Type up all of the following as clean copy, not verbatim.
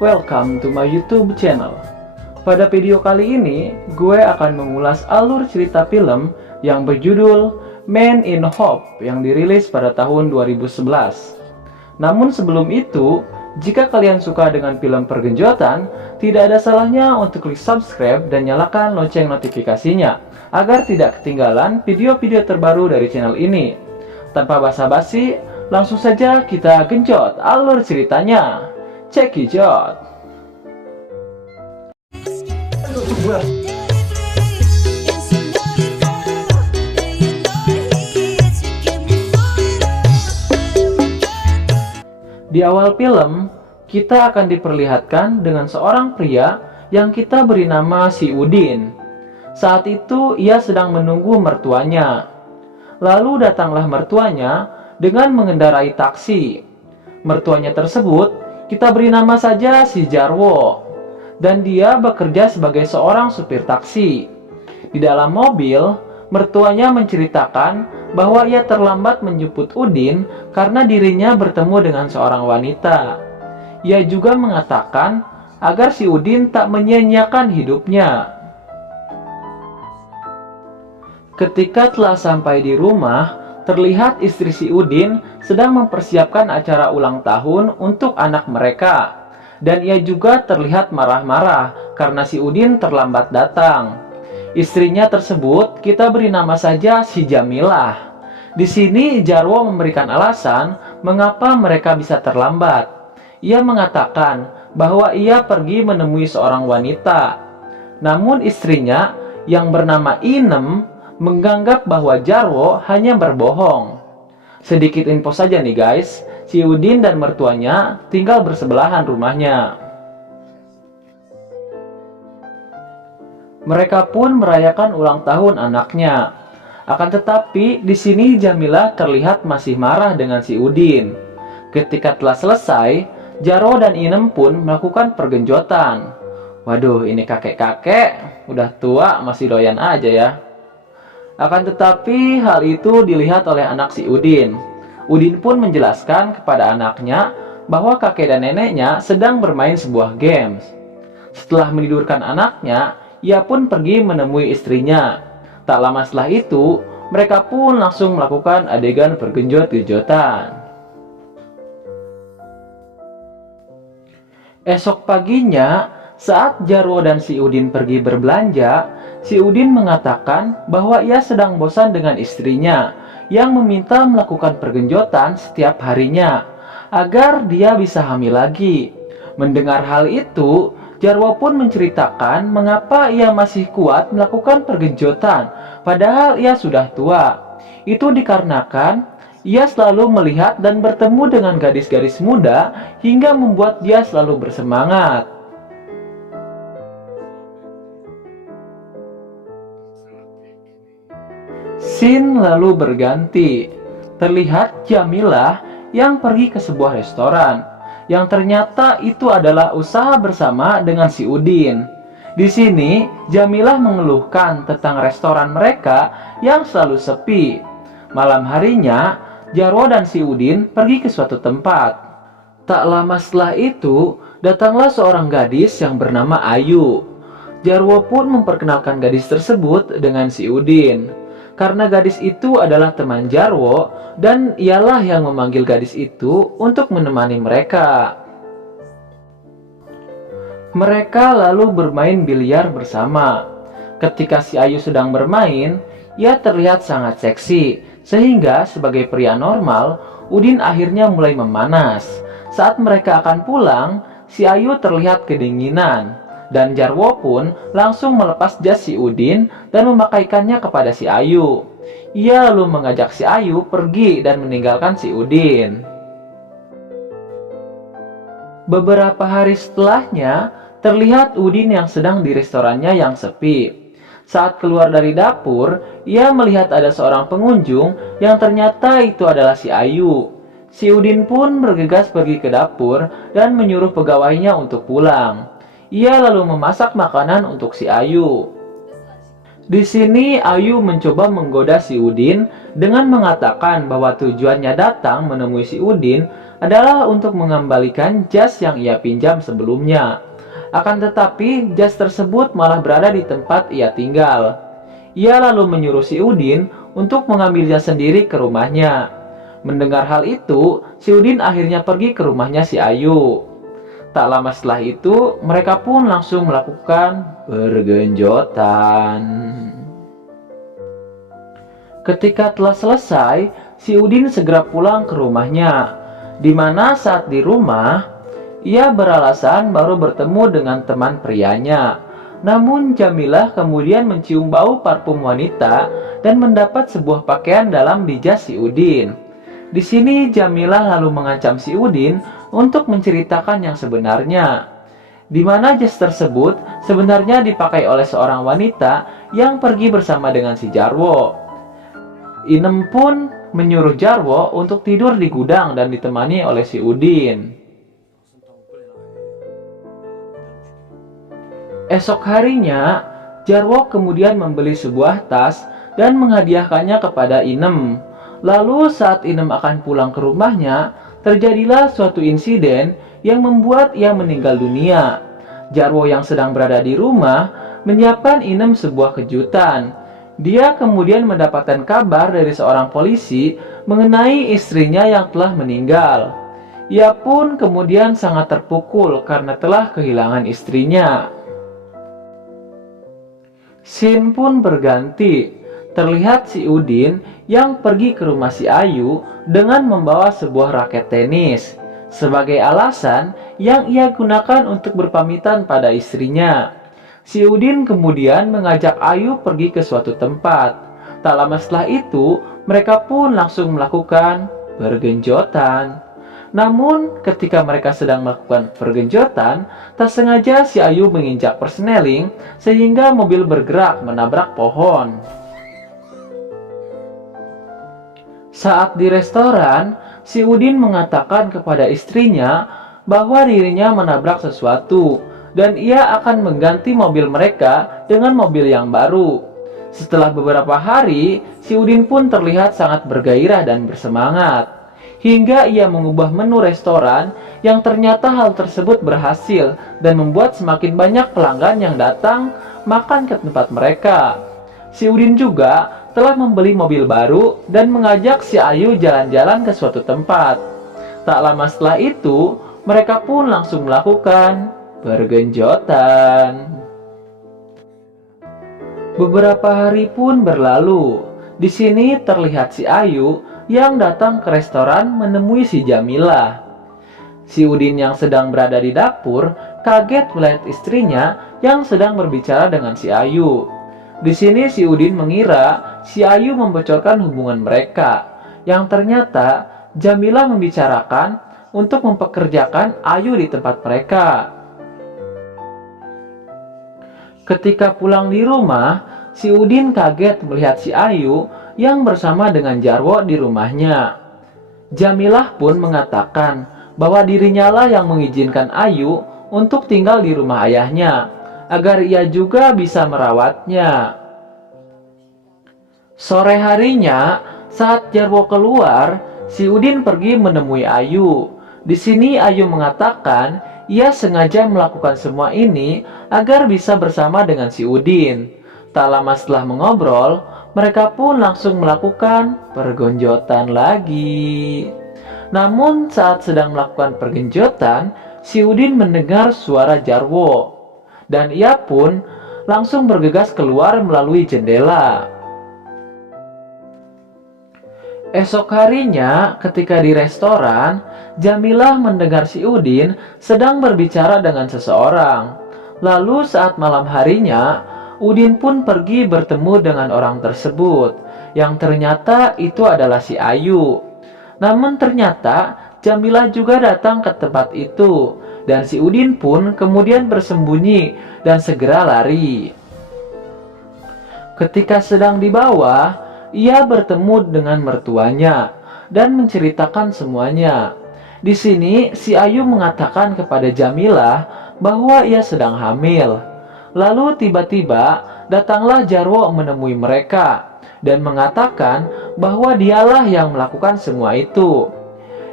welcome to my YouTube channel. Pada video kali ini, gue akan mengulas alur cerita film yang berjudul Man in Hope yang dirilis pada tahun 2011. Namun sebelum itu, jika kalian suka dengan film pergenjotan, tidak ada salahnya untuk klik subscribe dan nyalakan lonceng notifikasinya agar tidak ketinggalan video-video terbaru dari channel ini. Tanpa basa-basi, langsung saja kita genjot alur ceritanya. Check it out. Di awal film, kita akan diperlihatkan dengan seorang pria yang kita beri nama si Udin. Saat itu ia sedang menunggu mertuanya. Lalu datanglah mertuanya dengan mengendarai taksi. Mertuanya tersebut kita beri nama saja si Jarwo, dan dia bekerja sebagai seorang supir taksi. Di dalam mobil, mertuanya menceritakan bahwa ia terlambat menjemput Udin karena dirinya bertemu dengan seorang wanita. Ia juga mengatakan agar si Udin tak menyia-nyiakan hidupnya. Ketika telah sampai di rumah, terlihat istri si Udin sedang mempersiapkan acara ulang tahun untuk anak mereka. Dan ia juga terlihat marah-marah karena si Udin terlambat datang. Istrinya tersebut kita beri nama saja si Jamilah. Di sini Jarwo memberikan alasan mengapa mereka bisa terlambat. Ia mengatakan bahwa ia pergi menemui seorang wanita. Namun istrinya yang bernama Inem menganggap bahwa Jarwo hanya berbohong. Sedikit info saja nih guys, si Udin dan mertuanya tinggal bersebelahan rumahnya. Mereka pun merayakan ulang tahun anaknya. Akan tetapi di sini Jamilah terlihat masih marah dengan si Udin. Ketika telah selesai, Jarwo dan Inem pun melakukan pergenjotan. Waduh, ini kakek-kakek udah tua masih doyan aja ya. Akan tetapi hal itu dilihat oleh anak si Udin. Udin pun menjelaskan kepada anaknya bahwa kakek dan neneknya sedang bermain sebuah games. Setelah menidurkan anaknya, ia pun pergi menemui istrinya. Tak lama setelah itu, mereka pun langsung melakukan adegan pergenjot-genjotan. Esok paginya, saat Jarwo dan si Udin pergi berbelanja, si Udin mengatakan bahwa ia sedang bosan dengan istrinya yang meminta melakukan pergenjotan setiap harinya agar dia bisa hamil lagi. Mendengar hal itu, Jarwo pun menceritakan mengapa ia masih kuat melakukan pergenjotan padahal ia sudah tua. Itu dikarenakan ia selalu melihat dan bertemu dengan gadis-gadis muda hingga membuat dia selalu bersemangat. Scene lalu berganti. Terlihat Jamilah yang pergi ke sebuah restoran, yang ternyata itu adalah usaha bersama dengan si Udin. Di sini, Jamilah mengeluhkan tentang restoran mereka yang selalu sepi. Malam harinya, Jarwo dan si Udin pergi ke suatu tempat. Tak lama setelah itu, datanglah seorang gadis yang bernama Ayu. Jarwo pun memperkenalkan gadis tersebut dengan si Udin. Karena gadis itu adalah teman Jarwo dan ialah yang memanggil gadis itu untuk menemani mereka. Mereka lalu bermain biliar bersama. Ketika si Ayu sedang bermain, ia terlihat sangat seksi, sehingga sebagai pria normal, Udin akhirnya mulai memanas. Saat mereka akan pulang, si Ayu terlihat kedinginan. Dan Jarwo pun langsung melepas jas si Udin dan memakaikannya kepada si Ayu. Ia lalu mengajak si Ayu pergi dan meninggalkan si Udin. Beberapa hari setelahnya, terlihat Udin yang sedang di restorannya yang sepi. Saat keluar dari dapur, ia melihat ada seorang pengunjung yang ternyata itu adalah si Ayu. Si Udin pun bergegas pergi ke dapur dan menyuruh pegawainya untuk pulang. Ia lalu memasak makanan untuk si Ayu. Di sini Ayu mencoba menggoda si Udin dengan mengatakan bahwa tujuannya datang menemui si Udin adalah untuk mengembalikan jas yang ia pinjam sebelumnya. Akan tetapi, jas tersebut malah berada di tempat ia tinggal. Ia lalu menyuruh si Udin untuk mengambilnya sendiri ke rumahnya. Mendengar hal itu, si Udin akhirnya pergi ke rumahnya si Ayu. Tak lama setelah itu, mereka pun langsung melakukan pergenjotan. Ketika telah selesai, si Udin segera pulang ke rumahnya, di mana saat di rumah, ia beralasan baru bertemu dengan teman prianya. Namun Jamilah kemudian mencium bau parfum wanita dan mendapat sebuah pakaian dalam di jas si Udin. Di sini Jamilah lalu mengancam si Udin untuk menceritakan yang sebenarnya, di mana jas tersebut sebenarnya dipakai oleh seorang wanita yang pergi bersama dengan si Jarwo. Inem pun menyuruh Jarwo untuk tidur di gudang dan ditemani oleh si Udin. Esok harinya, Jarwo kemudian membeli sebuah tas dan menghadiahkannya kepada Inem. Lalu saat Inem akan pulang ke rumahnya, terjadilah suatu insiden yang membuat ia meninggal dunia. Jarwo yang sedang berada di rumah menyiapkan Inem sebuah kejutan. Dia kemudian mendapatkan kabar dari seorang polisi mengenai istrinya yang telah meninggal. Ia pun kemudian sangat terpukul karena telah kehilangan istrinya. Scene pun berganti. Terlihat si Udin yang pergi ke rumah si Ayu dengan membawa sebuah raket tenis sebagai alasan yang ia gunakan untuk berpamitan pada istrinya. Si Udin kemudian mengajak Ayu pergi ke suatu tempat. Tak lama setelah itu, mereka pun langsung melakukan pergenjotan. Namun, ketika mereka sedang melakukan pergenjotan, tak sengaja si Ayu menginjak persneling sehingga mobil bergerak menabrak pohon. Saat di restoran, si Udin mengatakan kepada istrinya bahwa dirinya menabrak sesuatu dan ia akan mengganti mobil mereka dengan mobil yang baru. Setelah beberapa hari, si Udin pun terlihat sangat bergairah dan bersemangat. Hingga ia mengubah menu restoran yang ternyata hal tersebut berhasil dan membuat semakin banyak pelanggan yang datang makan ke tempat mereka. Si Udin juga telah membeli mobil baru dan mengajak si Ayu jalan-jalan ke suatu tempat. Tak lama setelah itu, mereka pun langsung melakukan pergenjotan. Beberapa hari pun berlalu. Di sini terlihat si Ayu yang datang ke restoran menemui si Jamilah. Si Udin yang sedang berada di dapur kaget melihat istrinya yang sedang berbicara dengan si Ayu. Di sini si Udin mengira si Ayu membocorkan hubungan mereka, yang ternyata Jamilah membicarakan untuk mempekerjakan Ayu di tempat mereka. Ketika pulang di rumah, si Udin kaget melihat si Ayu yang bersama dengan Jarwo di rumahnya. Jamilah pun mengatakan bahwa dirinya lah yang mengizinkan Ayu untuk tinggal di rumah ayahnya, agar ia juga bisa merawatnya. Sore harinya, saat Jarwo keluar, si Udin pergi menemui Ayu. Di sini Ayu mengatakan ia sengaja melakukan semua ini agar bisa bersama dengan si Udin. Tak lama setelah mengobrol, mereka pun langsung melakukan pergenjotan lagi. Namun saat sedang melakukan pergenjotan, si Udin mendengar suara Jarwo. Dan ia pun langsung bergegas keluar melalui jendela. Esok harinya, ketika di restoran, Jamilah mendengar si Udin sedang berbicara dengan seseorang. Lalu saat malam harinya, Udin pun pergi bertemu dengan orang tersebut, yang ternyata itu adalah si Ayu. Namun ternyata Jamilah juga datang ke tempat itu, dan si Udin pun kemudian bersembunyi dan segera lari. Ketika sedang di bawah, ia bertemu dengan mertuanya dan menceritakan semuanya. Di sini si Ayu mengatakan kepada Jamilah bahwa ia sedang hamil. Lalu tiba-tiba datanglah Jarwo menemui mereka dan mengatakan bahwa dialah yang melakukan semua itu.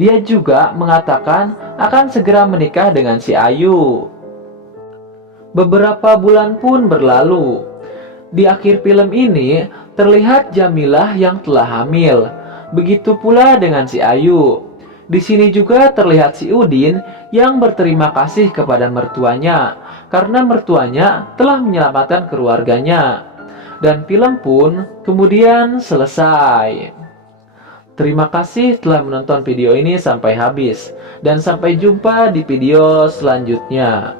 Dia juga mengatakan akan segera menikah dengan si Ayu. Beberapa bulan pun berlalu. Di akhir film ini terlihat Jamilah yang telah hamil. Begitu pula dengan si Ayu. Di sini juga terlihat si Udin yang berterima kasih kepada mertuanya karena mertuanya telah menyelamatkan keluarganya. Dan film pun kemudian selesai. Terima kasih telah menonton video ini sampai habis dan sampai jumpa di video selanjutnya.